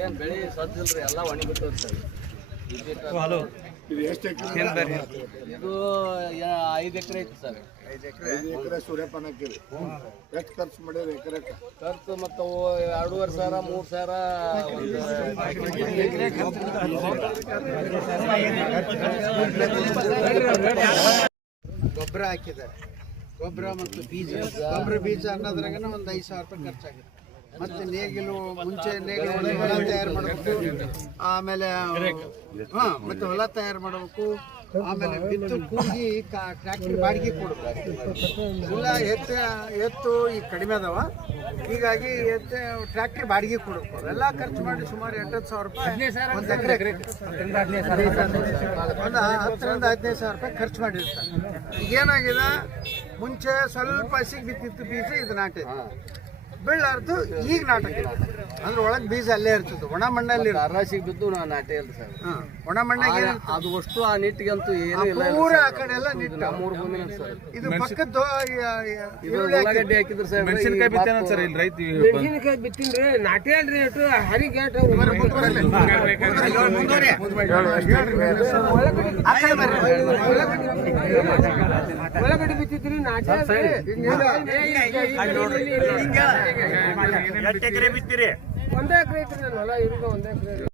ಏನ್ ಬೆಳಿ ಸಜ್ಜಿಲ್ರಿ ಎಲ್ಲ ಒಣಗಿಬಿಟ್ಟವ್ರಿ ಸರ್. ಇದು ಎಷ್ಟು ಎಕರೆ? ಇದು 5 ಎಕರೆ ಐತಿ ಸರ್. 5 ಎಕರೆ ಸೂರ್ಯಪಾನ ಹಾಕಿರಿ. ಎಷ್ಟು ಖರ್ಚು ಮಾಡಿರಿ ಎಕರೆಕ್ಕೆ? ಖರ್ಚು ಮತ್ತು 2,500 3,000 ಗೊಬ್ಬರ ಹಾಕಿದ್ದಾರೆ. ಗೊಬ್ಬರ ಮತ್ತು ಬೀಜ ಅನ್ನೋದ್ರಾಗ ಒಂದು 5,000 ರೂಪಾಯಿ ಖರ್ಚಾಗಿದೆ. ಮತ್ತೆ ನೇಗಿಲು ಮುಂಚೆ ಹೊಲ ತಯಾರು ಮಾಡಬೇಕು, ಆಮೇಲೆ ಮತ್ತೆ ಹೊಲ ತಯಾರು ಮಾಡಬೇಕು, ಆಮೇಲೆ ಬಿತ್ತು ಕೂಗಿ ಟ್ರ್ಯಾಕ್ಟರ್ ಬಾಡಿಗೆ ಕೊಡಬೇಕು. ಇಲ್ಲ ಎತ್ತು ಈಗ ಕಡಿಮೆ ಅದಾವ, ಹೀಗಾಗಿ ಟ್ರ್ಯಾಕ್ಟರ್ ಬಾಡಿಗೆ ಕೊಡಬೇಕು. ಅವೆಲ್ಲ ಖರ್ಚು ಮಾಡಿ ಸುಮಾರು 8,000 ರೂಪಾಯಿ ಒಂದು ಎಕರೆ, ಒಂದು 10,000 ರೂಪಾಯಿ ಖರ್ಚು ಮಾಡಿರ್ತಾರೆ. ಈಗೇನಾಗಿದೆ, ಮುಂಚೆ ಸ್ವಲ್ಪ ಹಸಿಗೆ ಬಿತ್ತಿತ್ತು ಬೀಜ, ಇದು ನಾಟಿದೆ. ಬೆಳ್ಳಾರ್ದು ಈಗ ನಾಟಕ ಅಂದ್ರೆ ಒಳಗೆ ಬೀಜ ಅಲ್ಲೇ ಇರ್ತದೆ, ಒಣ ಮಣ್ಣಲ್ಲಿ ರಾಶಿಗೆ ಬಿದ್ದು ನಾಟೇ ಇಲ್ಲ ಸರ್. ಒಣ ಮಣ್ಣಾಗೆ ಅದು ಅಷ್ಟು ಆ ನಿಟ್ಟಿಗಂತೂ ಏನು ಇಲ್ಲ. ಪೂರ ಆ ಕಡೆ ಎಲ್ಲ ನಿಟ್ಟು. ನಮ್ಮೂರು ಭೂಮಿನ ಸರ್. ಇದು ಪಕ್ಕದ್ದು ಉಳ್ಳಾಗಡ್ಡಿ ಹಾಕಿದ್ರು ಸರ್. ಮೆಣಸಿನಕಾಯಿ ಬಿತ್ತಾನ ಸರ್ ಇಲ್ಲಿ ರೈತ. ಮೆಣಸಿನಕಾಯಿ ಬಿತ್ತಿನ್ರಿ, ನಾಟಿ ಅಲ್ರಿ ಇಟ್ಟು ಹರಿಗೇಟ್ ಉಳ್ಳಾಗಡ್ಡಿ ಬಿತ್ತಿದ್ರಿ, ನಾಟಿ ಎಷ್ಟು ಎಕರೆ ಬಿತ್ತೀರಿ? 1 ಎಕರೆ ಐತ್ರಿ. ನನ್ನ ಹೊಲ ಇರೋದು 1 ಎಕರೆ.